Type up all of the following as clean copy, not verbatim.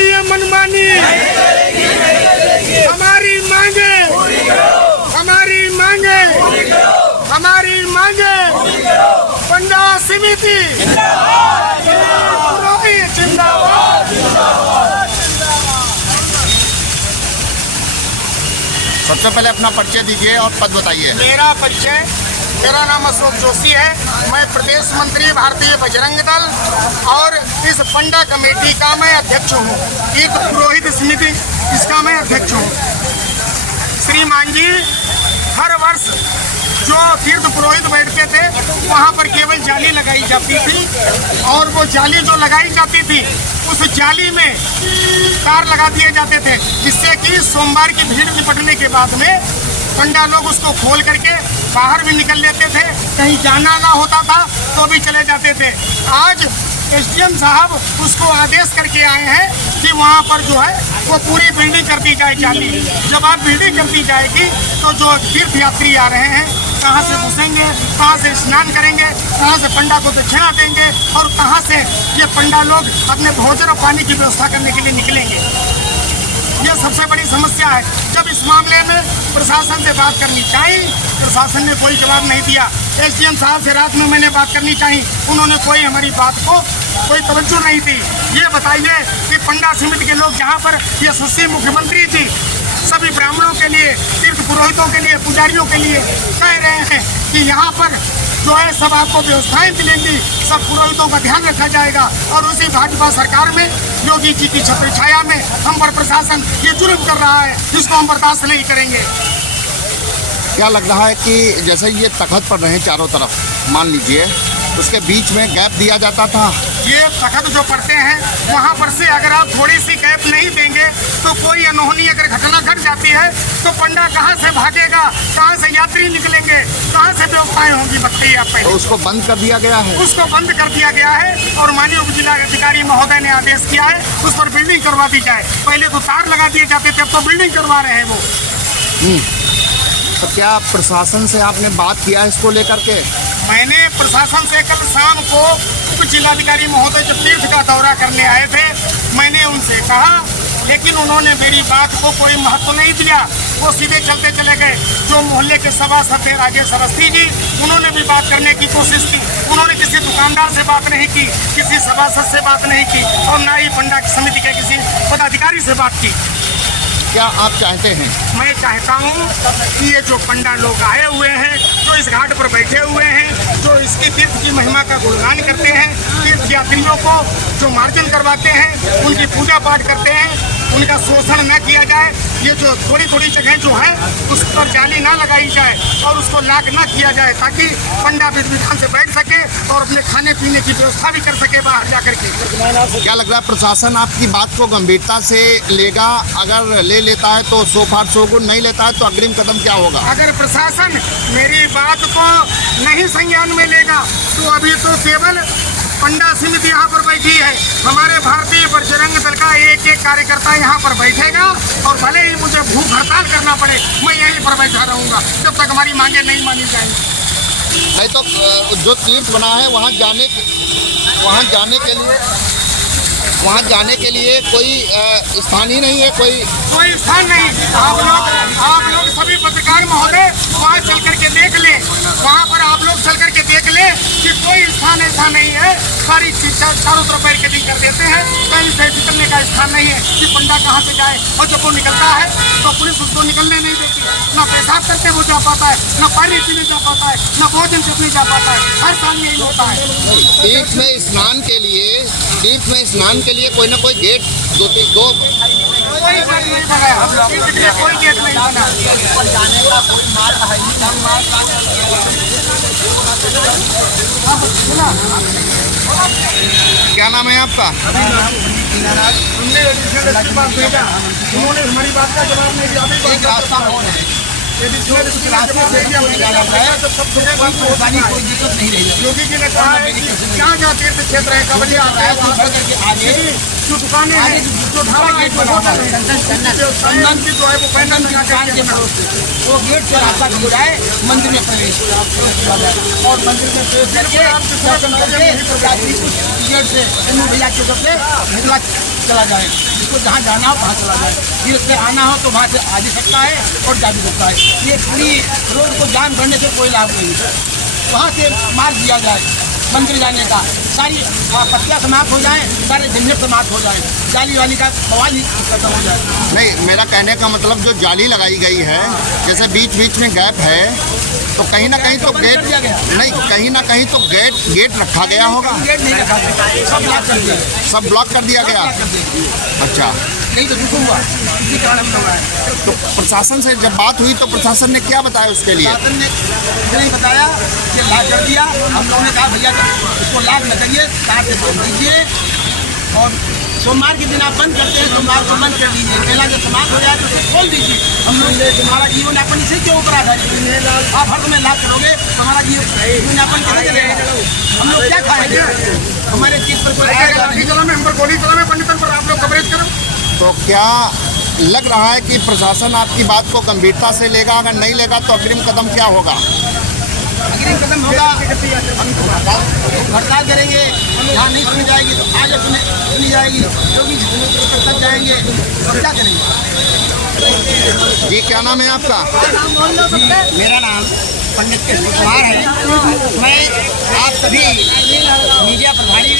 चलेगी ये मनमानी, हमारी मांगे, हमारी मांगे, हमारी मांगे, पंडा समिति जिंदाबाद। सबसे पहले अपना परिचय दीजिए और पद बताइए। मेरा नाम अशोक जोशी है। मैं प्रदेश मंत्री भारतीय बजरंग दल और इस पंडा कमेटी का मैं अध्यक्ष हूँ। तीर्थ पुरोहित समिति इसका मैं अध्यक्ष हूँ। श्रीमान जी, हर वर्ष जो तीर्थ पुरोहित बैठते थे वहाँ पर केवल जाली लगाई जाती थी और वो जाली जो लगाई जाती थी उस जाली में तार लगा दिए जाते थे, जिससे कि सोमवार की भीड़ निपटने के बाद में पंडा लोग उसको खोल करके बाहर भी निकल लेते थे। कहीं जाना ना होता था तो भी चले जाते थे। आज एसडीएम साहब उसको आदेश करके आए हैं कि वहाँ पर जो है वो पूरी बिल्डिंग कर दी जाए जाली। जब आप बिल्डिंग कर दी जाएगी तो जो तीर्थ यात्री आ रहे हैं कहाँ से घुसेंगे, कहाँ से स्नान करेंगे, कहाँ से पंडा को दक्षिणा देंगे और कहाँ से ये पंडा लोग अपने भोजन और पानी की व्यवस्था करने के लिए निकलेंगे। यह सबसे बड़ी समस्या है। जब इस मामले में प्रशासन से बात करनी चाहिए, प्रशासन ने कोई जवाब नहीं दिया। एसडीएम साहब से रात में मैंने बात करनी चाहिए, उन्होंने कोई हमारी बात को कोई तवज्जो नहीं दी। ये बताइए कि पंडा समिति के लोग जहाँ पर यशस्वी मुख्यमंत्री जी सभी ब्राह्मणों के लिए, तीर्थ पुरोहितों के लिए, पुजारियों के लिए कह रहे हैं कि यहाँ पर जो है सब आपको व्यवस्थाएं मिलेंगी, सब पुरोहितों का ध्यान रखा जाएगा, और उसी भाजपा सरकार में योगी जी की छत्र छाया में हम पर प्रशासन ये जुर्म कर रहा है, जिसको हम बर्दाश्त नहीं करेंगे। क्या लग रहा है कि जैसे ये तखत पर रहे चारों तरफ, मान लीजिए उसके बीच में गैप दिया जाता था। ये तखत जो पड़ते हैं वहाँ पर से अगर आप थोड़ी सी गैप नहीं देंगे तो कोई अनहोनी अगर घटना घट जाती है तो पंडा कहाँ से भागेगा, कहाँ से यात्री निकलेंगे, कहाँ से व्यवस्थाएं होंगी, बताइए आप पहले। तो उसको बंद कर दिया गया है। उसको बंद कर दिया गया है और माननीय उप जिलाधिकारी महोदय ने आदेश किया है उस पर बिल्डिंग करवा दी जाए। पहले तो तार लगा दिए जाते थे, अब तो बिल्डिंग करवा रहे हैं वो। तो क्या प्रशासन से आपने बात किया इसको लेकर के? मैंने प्रशासन से कल शाम को उप जिलाधिकारी महोदय जब तीर्थ का दौरा करने आए थे, मैंने उनसे कहा, लेकिन उन्होंने मेरी बात को कोई महत्व नहीं दिया। वो सीधे चलते चले गए। जो मोहल्ले के सभासद थे राजेश अवस्थी जी, उन्होंने भी बात करने की कोशिश की। उन्होंने किसी दुकानदार से बात नहीं की, किसी सभासद से बात नहीं की और ना ही पंडा समिति के किसी पदाधिकारी से बात की। क्या आप चाहते हैं? मैं चाहता हूँ कि ये जो पंडा लोग आए हुए हैं, जो इस घाट पर बैठे हुए हैं, जो इसकी तीर्थ की महिमा का गुणगान करते हैं, तीर्थ यात्रियों को जो मार्जन करवाते हैं, उनकी पूजा पाठ करते हैं, उनका शोषण न किया जाए। ये जो थोड़ी थोड़ी जगह जो है उस पर जाली ना लगाई जाए और उसको लाक ना किया जाए, ताकि पंडा विधान से बैठ सके और अपने खाने पीने की व्यवस्था भी कर सके बाहर जाकर के। क्या लग रहा है प्रशासन आपकी बात को गंभीरता से लेगा? अगर ले लेता है तो सो फार सो गुण, नहीं लेता है तो अग्रिम कदम क्या होगा? अगर प्रशासन मेरी बात को नहीं संज्ञान में लेगा तो अभी तो केवल पंडा समिति यहाँ पर बैठी है, हमारे भारतीय बजरंग दल का एक एक कार्यकर्ता यहाँ पर बैठेगा और भले ही मुझे भूख हड़ताल करना पड़े, मैं यहीं पर बैठा रहूँगा जब तक हमारी मांगे नहीं मानी जाएंगी। नहीं तो जो तीर्थ बना है वहाँ जाने के लिए कोई स्थान ही नहीं है, कोई स्थान नहीं। आप लोग सभी पत्रकार महोदय वहाँ चल करके देख ले, वहाँ पर आप लोग चल करके देख ले कि कोई स्थान ऐसा नहीं है। सारी चारों तरफ बैरिकेडिंग कर देते हैं, कहीं से निकलने का स्थान नहीं है कि पंडा कहाँ से जाए, और जब वो निकलता है तो पुलिस उसको निकलने नहीं देती। ना पेशाब करते वो जा पाता है, ना पानी पीने जा पाता है, ना भोजन करने जा पाता है। हर साल यही होता है। तीर्थ में स्नान के लिए कोई ना कोई गेट दो कोई गेट नहीं बनाया, कोई गेट नहीं बना। क्या नाम है आपका? उन्होंने हमारी बात का जवाब नहीं दिया। एक रास्ता कौन है? कोई दिक्कत नहीं रही। योगी जी ने कहा है कि जहाँ जहाँ तीर्थ क्षेत्र है, कबड्डी आता है, जो दुकानें हैं, जो ढाबा है, जो होटल है, संगम की जो है वो पैनल लगा के वो गेट से रास्ता खुल जाए, मंदिर में प्रवेश और मंदिर में गेट से भैया चौक से निकला चला जाए। जिसको जहाँ जाना हो वहाँ चला जाए, तीर्थ से आना हो तो वहाँ से आ भी सकता है और जा भी सकता है। ये पूरी रोड को जाम करने से कोई लाभ नहीं है। वहाँ से मार्ग दिया जाए मंदिर जाने का, सारी पत्तियाँ समाप्त हो जाएँ, सारे झंझट समाप्त हो जाए, जाली वाली का बवाल ही खत्म हो जाए। नहीं, मेरा कहने का मतलब जो जाली लगाई गई है, जैसे बीच बीच में गैप है, तो कहीं ना कहीं तो गेट नहीं, कहीं ना कहीं तो गेट रखा गया होगा। गेट नहीं रखा गया, सब ब्लॉक कर दिया, सब ब्लॉक कर दिया गया। अच्छा, नहीं तो दुख हुआ, इसी कारण हम लोग आए। तो प्रशासन से जब बात हुई तो प्रशासन ने क्या बताया उसके लिए? शासन ने नहीं बताया, ये लाभ कर दिया। हम लोगों ने कहा भैया इसको लाभ न करिए, कार से छोड़ दीजिए और सोमवार के दिन आप बंद करते हैं, सोमवार को बंद कर दीजिए, मेला जब समाप्त हो जाए तो उसको खोल दीजिए। हम लोग हमारा जीवन यापन इसी के ऊपर आधारित है। आप हर समय लाभ करोगे हमारा जीवन यापन कैसे चलेगा? हम लोग क्या खाएंगे? हमारे चीज पर कोई आएगा नहीं। गोली चला में पंडितन पर आप लोग कवरेज करो। तो क्या लग रहा है कि प्रशासन आपकी बात को गंभीरता से लेगा? अगर नहीं लेगा तो अग्रिम कदम क्या होगा? अग्रिम कदम होगा, हम हड़ताल करेंगे, जहाँ नहीं सुनी जाएगी तो आगे सुनी जाएगी, जो भी तक जाएंगे और क्या करेंगे। जी, क्या नाम है आपका? मेरा नाम पंडित कृष्ण कुमार है। मैं आप सभी मीडिया प्रभारी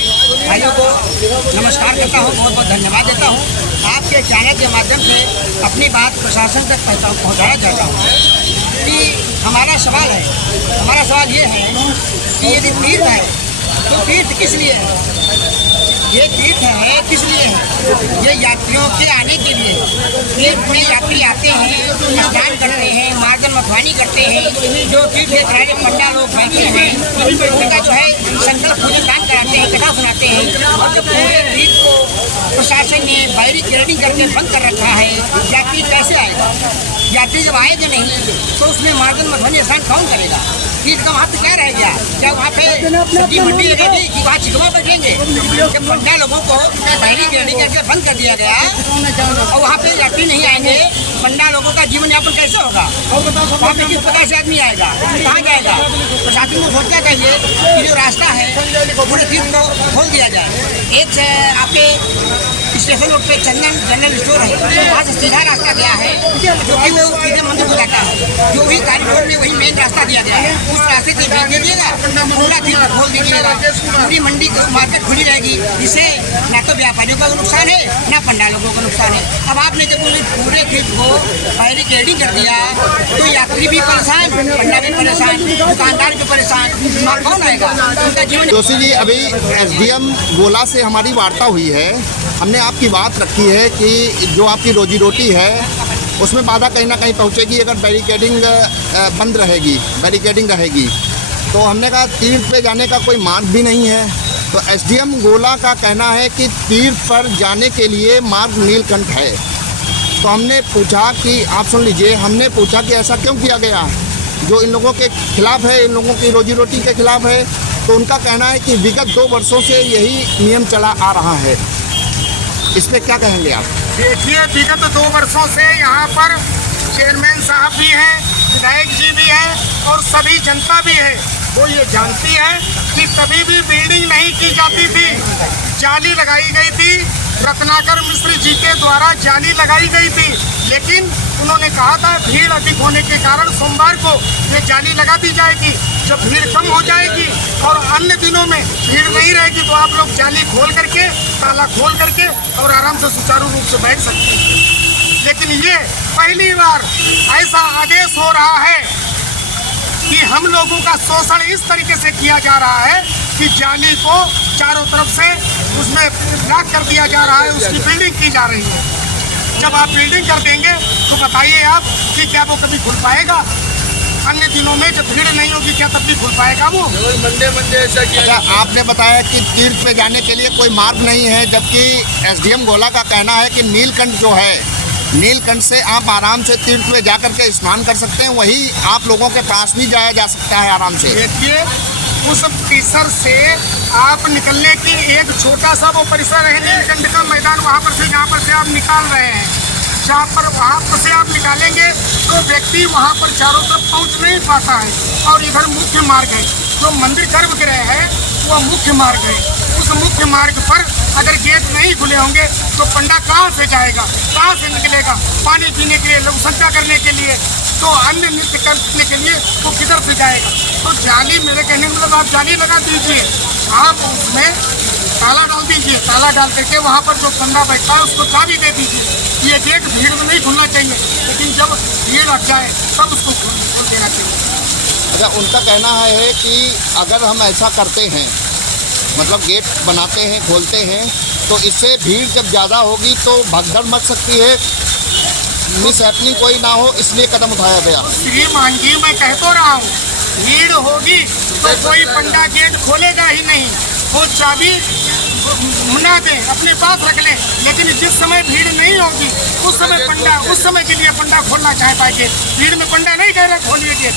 भाइयों को नमस्कार करता हूँ, बहुत बहुत धन्यवाद देता हूँ। आपके चैनल के माध्यम से अपनी बात प्रशासन तक पहुँचाना चाहता हूँ कि हमारा सवाल ये है कि यदि तीर्थ है तो तीर्थ किस लिए है? ये तीर्थ है किस लिए है? ये यात्रियों के आने के लिए। तीर्थ में यात्री आते हैं, स्नान करते हैं, मार्जन मखवानी करते हैं, जो तीर्थ के किनारे पंडा लोग बैठे हैं, उनका जो है संकल्प पूजन दान कराते हैं, कथा सुनाते हैं। और जब पूरे तीर्थ को प्रशासन ने बैरिकेडिंग करके बंद कर रखा है, यात्री कैसे आएगा? यात्री जब आएगा नहीं तो उसमें मार्जन मखवानी स्नान कौन करेगा? तीर्थ का वहाँ पे क्या रह गया? क्या वहाँ पे सब्जी मंडी लगेगी कि वहाँ चिकवा बैठेंगे? जब पंडा लोगों को बैरिकेडिंग करके बंद कर दिया गया और वहाँ पे यात्री नहीं आएंगे, पंडा लोगों का जीवन यापन कैसे होगा? वहाँ पे किस प्रकार से आदमी आएगा, कहाँ जाएगा? प्रशासन को सोचना चाहिए कि जो रास्ता है पूरे तीर्थ को खोल दिया जाए। एक आपके स्टेशन रोड पे चंदन जनरल स्टोर है, वहाँ से सीधा रास्ता गया है जो कि वो सीधे मंदिर को जाता है, जो भी कॉरिडोर में वही मेन रास्ता दिया गया है, उस रास्ते से भेज दीजिएगा, पूरा तीर्थ खोल दीजिएगा, पूरी मंडी मार्केट खुली रहेगी। इससे ना तो व्यापारियों का नुकसान है ना पंडा लोगों का नुकसान है। अब आपने जब पूरे तीर्थ को बैरिकेडिंग कर दिया तो यात्री भी परेशान, पंडा भी परेशान, दुकानदार भी परेशान, कौन आएगा? उनका जीवन। जोशी जी, अभी एसडीएम गोला से हमारी वार्ता हुई है, हमने आपकी बात रखी है कि जो आपकी रोजी रोटी है उसमें बाधा कहीं ना कहीं पहुंचेगी अगर बैरिकेडिंग बंद रहेगी, बैरिकेडिंग रहेगी। तो हमने कहा तीर्थ पे जाने का कोई मार्ग भी नहीं है। तो एसडीएम गोला का कहना है कि तीर्थ पर जाने के लिए मार्ग नीलकंठ है। तो हमने पूछा कि आप सुन लीजिए, हमने पूछा कि ऐसा क्यों किया गया, जो इन लोगों के खिलाफ है, इन लोगों की रोजी रोटी के खिलाफ है। तो उनका कहना है कि विगत 2 वर्षों से यही नियम चला आ रहा है। इस पर क्या कहेंगे आप? देखिए, विगत 2 वर्षों से यहाँ पर चेयरमैन साहब भी हैं, विधायक जी भी हैं और सभी जनता भी है। वो ये जानती है कि कभी भी बिल्डिंग नहीं की जाती थी, जाली लगाई गई थी, रत्नाकर मिश्र जी के द्वारा जाली लगाई गई थी। लेकिन उन्होंने कहा था भीड़ अधिक होने के कारण सोमवार को ये जाली लगा दी जाएगी। जब भीड़ कम हो जाएगी और अन्य दिनों में भीड़ नहीं रहेगी तो आप लोग जाली खोल करके, ताला खोल करके और आराम से सुचारू रूप से बैठ सकते हैं। लेकिन ये पहली बार ऐसा आदेश हो रहा है कि हम लोगों का शोषण इस तरीके से किया जा रहा है कि जाली को चारों तरफ से उसमें ब्लॉक कर दिया जा रहा है, उसकी बिल्डिंग की जा रही है। जब आप बिल्डिंग कर देंगे तो बताइए आप कि क्या वो कभी खुल पाएगा? अन्य दिनों में जब भीड़ नहीं होगी क्या तब भी खुल पाएगा वो? मंडे ऐसा किया। अच्छा, आपने बताया कि तीर्थ पे जाने के लिए कोई मार्ग नहीं है, जबकि एसडीएम गोला का कहना है कि नीलकंठ जो है, नीलकंठ से आप आराम से तीर्थ में जा करके स्नान कर सकते हैं, वही आप लोगों के पास भी जाया जा सकता है आराम से। देखिए, उस परिसर से आप निकलने की एक छोटा सा वो परिसर है नीलकंठ का मैदान, वहाँ पर से जहाँ पर से आप निकाल रहे हैं, जहाँ पर वहाँ पर से आप निकालेंगे तो व्यक्ति वहाँ पर चारों तरफ पहुँच नहीं पाता है। और इधर मुख्य मार्ग है जो मंदिर गर्भगृह है, वह मुख्य मार्ग है। उस मुख्य मार्ग पर अगर गेट नहीं खुले होंगे तो पंडा कहाँ से जाएगा, कहाँ से निकलेगा? पानी पीने के लिए, लघु संख्या करने के लिए, तो अन्य नृत्य करने के लिए वो किधर से जाएगा? तो जाली, मेरे कहने का मतलब आप जाली लगा दीजिए, आप उसमें ताला डाल दीजिए, ताला डाल करके वहाँ पर जो बंदा बैठता है उसको चाबी दे दीजिए। ये गेट भीड़ में नहीं खुलना चाहिए, लेकिन जब भीड़ लग जाए तब उसको खोल देना चाहिए। अच्छा, उनका कहना है कि अगर हम ऐसा करते हैं, मतलब गेट बनाते हैं, खोलते हैं, तो इससे भीड़ जब ज़्यादा होगी तो भगदड़ मच सकती है, मिस हैपनिंग कोई ना हो, इसलिए कदम उठाया गया। श्रीमान जी, मैं कह तो रहा हूँ, भीड़ होगी तो कोई पंडा गेट खोलेगा ही नहीं। वो चाबी ना दे, अपने पास रख ले, लेकिन जिस समय भीड़ नहीं होगी उस समय पंडा, उस समय के लिए पंडा खोलना चाहे पाएंगे। भीड़ में पंडा नहीं कह रहा खोलिए गेट।